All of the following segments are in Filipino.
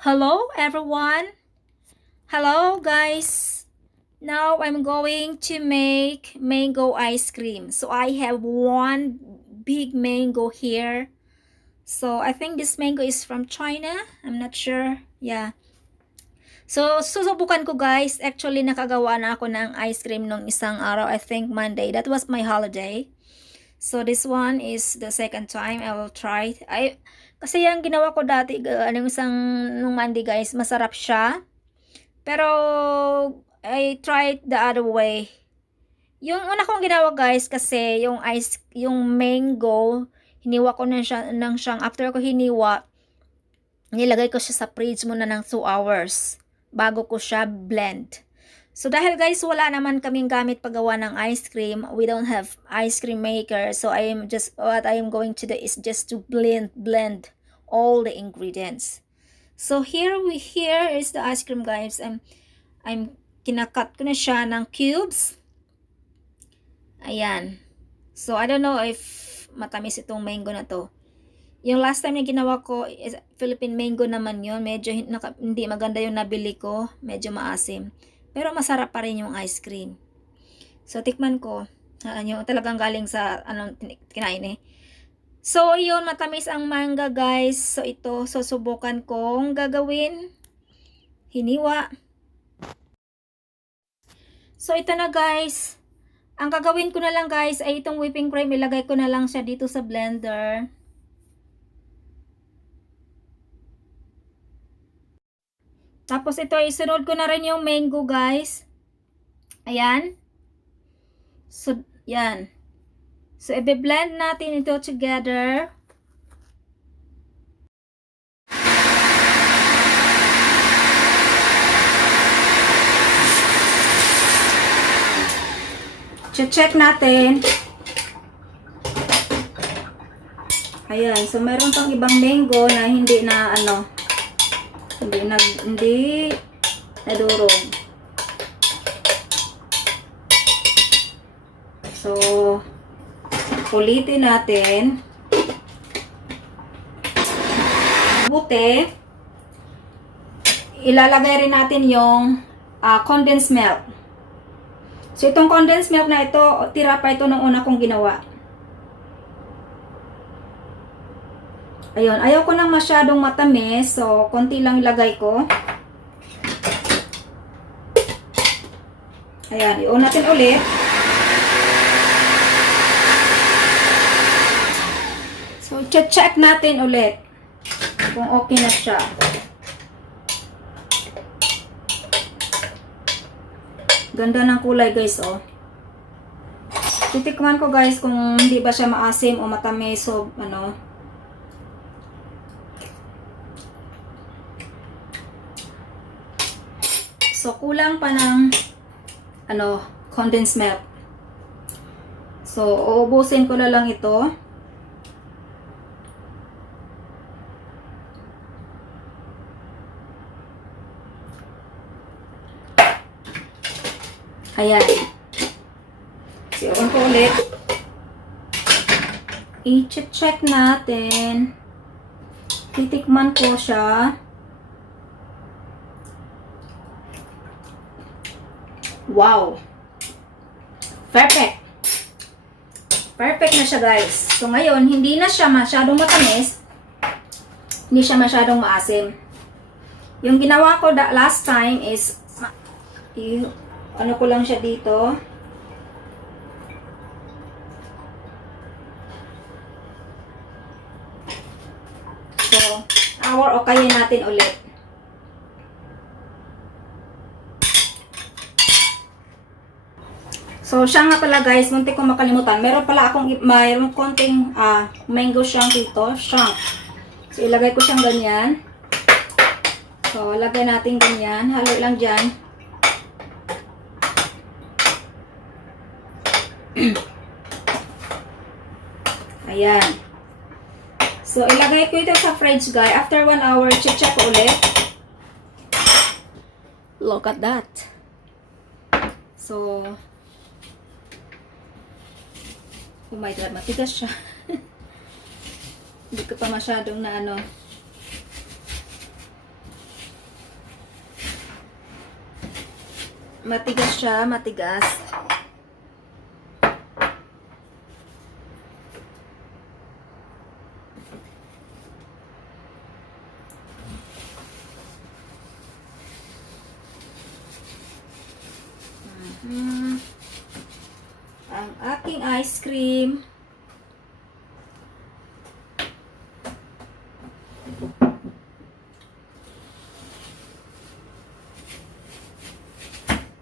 Hello everyone. Hello guys. Now I'm going to make mango ice cream. So I have one big mango here. So I think this mango is from China. I'm not sure. Yeah. So susubukan ko guys. Actually nakagawa na ako ng ice cream nung isang araw. I think Monday. That was my holiday. So this one is the second time I will try. Kasi yung ginawa ko dati, anong isang nung Monday guys, masarap siya. Pero, I tried the other way. Yung una kong ginawa guys, kasi yung mango, hiniwa ko na siya, nang siyang, after ko hiniwa, nilagay ko siya sa fridge muna ng 2 hours, bago ko siya blend. So, dahil guys, wala naman kaming gamit paggawa ng ice cream, we don't have ice cream maker, so what I am going to do is just to blend all the ingredients. So, here is the ice cream guys. I'm kinakat ko na siya ng cubes. Ayan. So, I don't know if matamis itong mango na to. Yung last time na ginawa ko, is Philippine mango naman yun. Medyo hindi maganda yung nabili ko. Medyo maasim. Pero masarap pa rin yung ice cream. So, tikman ko. Yung talagang galing sa kinain eh. So, yun, matamis ang manga guys. So, ito, susubukan kong gagawin. Hiniwa. So, ito na guys. Ang gagawin ko na lang guys ay itong whipping cream. Ilagay ko na lang siya dito sa blender. Tapos ito, isunod ko na rin yung mango guys. Ayan. So, yan. So, i-blend natin ito together. Check natin. Ayan. So, meron pang ibang mango na hindi na hindi nadurog. So, ulitin natin. Buti, ilalagay rin natin yung condensed milk. So, itong condensed milk na ito, tira pa ito ng una kong ginawa. Ayun, ayaw ko nang masyadong matamis. So, konti lang ilagay ko. Ayan, i-on natin ulit. So, check natin ulit kung okay na siya. Ganda ng kulay guys, oh. Titikman ko guys kung hindi ba siya maasim o matamis. So, So, kulang pa ng condensed milk. So, uubusin ko na lang ito. Ayan. So, on ko ulit. I-check natin. Titikman ko siya. Wow! Perfect! Perfect na siya guys. So ngayon, hindi na siya masyadong matamis. Hindi siya masyadong maasim. Yung ginawa ko last time is, ano ko lang siya dito. So, o kaya natin ulit. So, siya nga pala guys, muntik kong makalimutan. Meron pala akong, mayroong konting mango shank dito. Shank. So, ilagay ko siyang ganyan. So, lagay natin ganyan. Halo lang dyan. Ayan. So, ilagay ko ito sa fridge guys. After 1 hour, check ko ulit. Look at that. So, oh my God, matigas siya. Hindi ko pa masyadong na Matigas siya, matigas. Ang aking ice cream.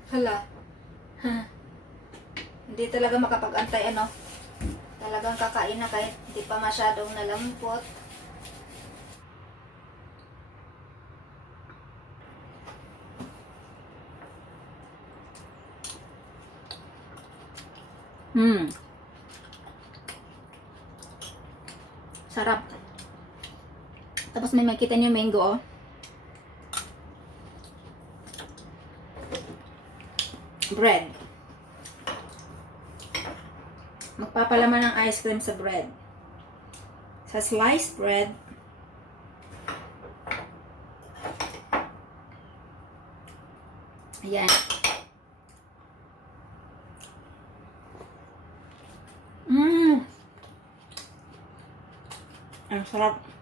Hala. Hindi talaga makapag-antay, ano. Talagang kakain na kahit hindi pa masyadong nalambot. Sarap. Tapos may makita niyo mango, oh. Bread. Magpapalaman ng ice cream sa bread. Sa sliced bread. Ayan. Ang sarap.